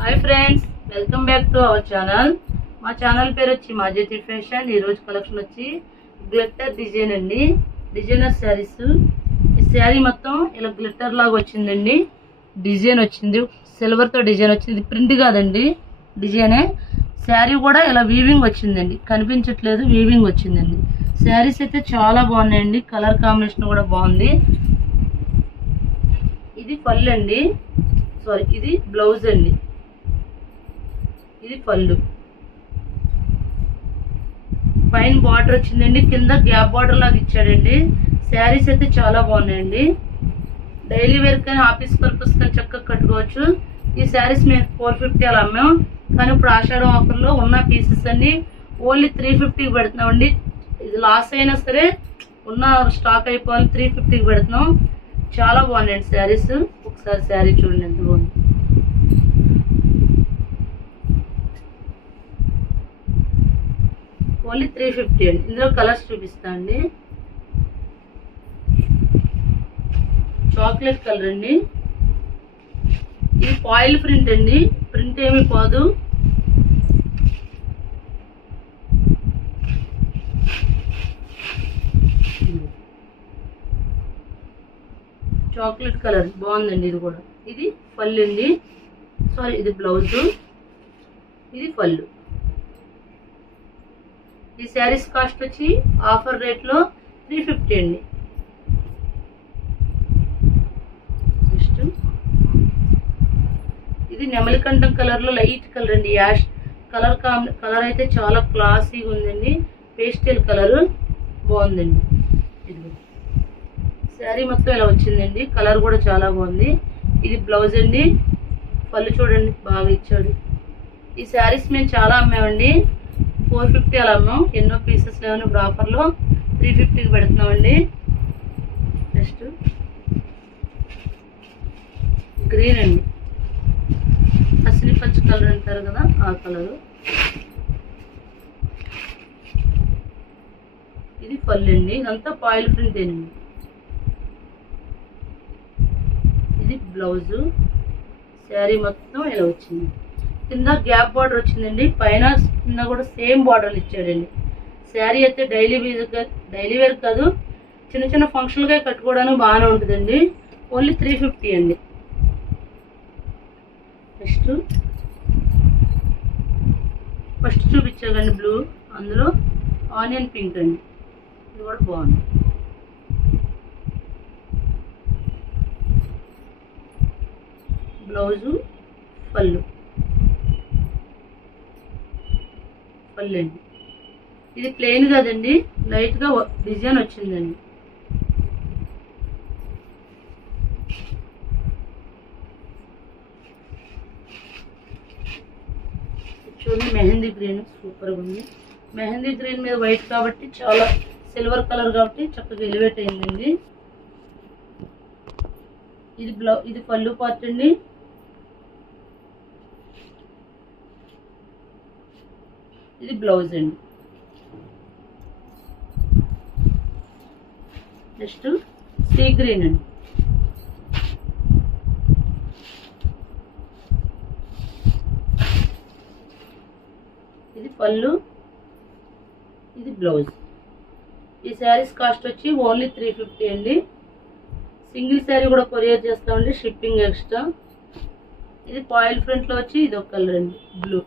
Hi friends, welcome back to our channel. మా channel పేరు వచ్చి మాజేటి ఫ్యాషన్. ఈరోజు కలెక్షన్ వచ్చి గ్లిట్టర్ డిజైన్ అండి, డిజైనర్ శారీస్. ఈ శారీ మొత్తం ఇలా గ్లిట్టర్ లాగా వచ్చిందండి. డిజైన్ వచ్చింది, సిల్వర్తో డిజైన్ వచ్చింది. ప్రింట్ కాదండి, డిజైనే. శారీ కూడా ఇలా వీవింగ్ వచ్చిందండి, కనిపించట్లేదు, వీవింగ్ వచ్చిందండి. శారీస్ అయితే చాలా బాగున్నాయండి, కలర్ కాంబినేషన్ కూడా బాగుంది. ఇది పళ్ళు అండి, సారీ ఇది బ్లౌజ్ అండి. ఇది పళ్ళు, పైన బార్డర్ వచ్చిందండి, కింద గ్యాప్ బార్డర్ లాగా ఇచ్చాడండి. శారీస్ అయితే చాలా బాగున్నాయండి. డైలీ వేర్ కానీ ఆఫీస్ పర్పస్ కానీ చక్కగా కట్టుకోవచ్చు. ఈ శారీస్ మేము 450 అలా అమ్మాం, కానీ ఇప్పుడు ఆషాఢం ఆఫర్లో ఉన్న పీసెస్ అన్ని ఓన్లీ 350కి పెడుతున్నామండి. ఇది లాస్ అయినా సరే ఉన్న స్టాక్ అయిపోవాలి, 350కి పెడుతున్నాం. చాలా బాగున్నాయండి శారీస్. ఒకసారి శారీ చూడండి ఎంత బాగుంది. ఓన్లీ 350 అండి. ఇందులో కలర్స్ చూపిస్తా అండి. చాక్లెట్ కలర్ అండి, ఇది ఫాయిల్ ప్రింట్ అండి, ప్రింట్ ఏమీ పోదు. చాక్లెట్ కలర్ బాగుందండి. ఇది కూడా, ఇది పళ్ళు అండి, సారీ ఇది బ్లౌజ్, ఇది పళ్ళు. ఈ శారీస్ కాస్ట్ వచ్చి ఆఫర్ రేట్లో 350 అండి. నెక్స్ట్ ఇది నెమలికంఠం కలర్లో లైట్ కలర్ అండి, యాష్ కలర్. కలర్ అయితే చాలా క్లాసీగా ఉందండి, పేస్టల్ కలర్ బాగుందండి. ఇది శారీ మొత్తం ఇలా వచ్చిందండి, కలర్ కూడా చాలా బాగుంది. ఇది బ్లౌజ్ అండి, పళ్ళు చూడండి బాగా ఇచ్చాడు. ఈ శారీస్ మేము చాలా అమ్మామండి, 450 అలా అమ్మాం. ఎన్నో పీసెస్ లేవని ఇప్పుడు ఆఫర్లో 350కి పెడుతున్నామండి. నెక్స్ట్ గ్రీన్ అండి, అసలు పచ్చ కలర్ అంటారు కదా ఆ కలరు. ఇది పళ్ళు అండి, ఇదంతా ఫాయిల్ ప్రింట్ అండి. ఇది బ్లౌజు, శారీ మొత్తం ఇలా వచ్చింది. కింద గ్యాప్ బార్డర్ వచ్చిందండి, పైన కింద కూడా సేమ్ బార్డర్లు ఇచ్చాడండి. శారీ అయితే డైలీ వేర్ కాదు, చిన్న చిన్న ఫంక్షన్గా కట్టుకోవడానికి బాగానే ఉంటుందండి. ఓన్లీ 350 అండి. నెక్స్ట్ ఫస్ట్ చూపించాకండి బ్లూ, అందులో ఆనియన్ పింక్ అండి, ఇది కూడా బాగుంది. బ్లౌజు పళ్ళు, పళ్ళు అండి. ఇది ప్లెయిన్ కదండి, లైట్గా డిజైన్ వచ్చిందండి. చూడండి మెహందీ గ్రీన్ సూపర్గా ఉంది. మెహందీ గ్రీన్ మీద వైట్ కాబట్టి చాలా సిల్వర్ కలర్ కాబట్టి చక్కగా ఎలివేట్ అయిందండి. ఇది పళ్ళు పార్ట్ అండి. ఇది బ్లౌజ్ అండి. నెక్స్ట్ సీ గ్రీన్ అండి, ఇది పళ్ళు, ఇది బ్లౌజ్. ఈ శారీస్ కాస్ట్ వచ్చి ఓన్లీ 350 అండి. సింగిల్ శారీ కూడా కొరియర్ చేస్తామండి, షిప్పింగ్ ఎక్స్ట్రా. ఇది ఫాయిల్ ఫ్రంట్లో వచ్చి ఇది ఒక కలర్ అండి, బ్లూ.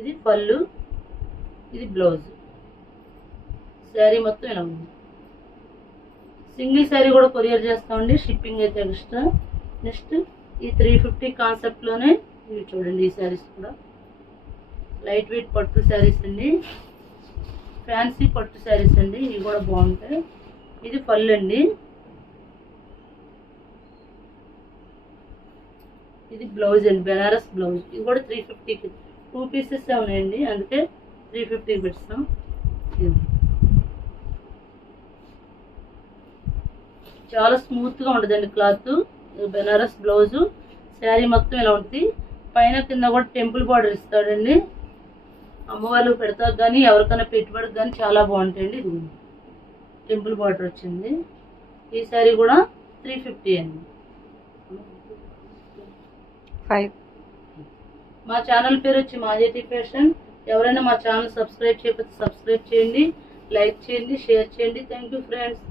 ఇది పళ్ళు, ఇది బ్లౌజ్. శారీ మొత్తం ఇలా ఉంది. సింగిల్ శారీ కూడా కొరియర్ చేస్తామండి, షిప్పింగ్ అయితే ఎక్స్ట్రా. నెక్స్ట్ ఈ 350 కాన్సెప్ట్లోనే ఇవి చూడండి. ఈ శారీస్ కూడా లైట్ వెయిట్ పట్టు శారీస్ అండి, ఫ్యాన్సీ పట్టు శారీస్ అండి, ఇవి కూడా బాగుంటాయి. ఇది పళ్ళు అండి, ఇది బ్లౌజ్ అండి, బెనారస్ బ్లౌజ్. ఇది కూడా 350కి 2 పీసెస్ ఉన్నాయండి, అందుకే 350కి పెడతాం. చాలా స్మూత్గా ఉంటుందండి క్లాత్. బెనారస్ బ్లౌజు, శారీ మొత్తం ఇలా ఉంటుంది. పైన కింద కూడా టెంపుల్ బార్డర్ ఇస్తాడండి. అమ్మవాళ్ళు పెడతారు కానీ ఎవరికైనా పెట్టుబడికి కానీ చాలా బాగుంటాయండి. ఇది టెంపుల్ బార్డర్ వచ్చింది. ఈ శారీ కూడా 350 అండి. 5. మా ఛానల్ పేరు వచ్చి మాజేటి ఫ్యాషన్. ఎవరైనా మా ఛానల్ సబ్స్క్రైబ్ చేయకపోతే సబ్స్క్రైబ్ చేయండి, లైక్ చేయండి, షేర్ చేయండి. Thank you friends.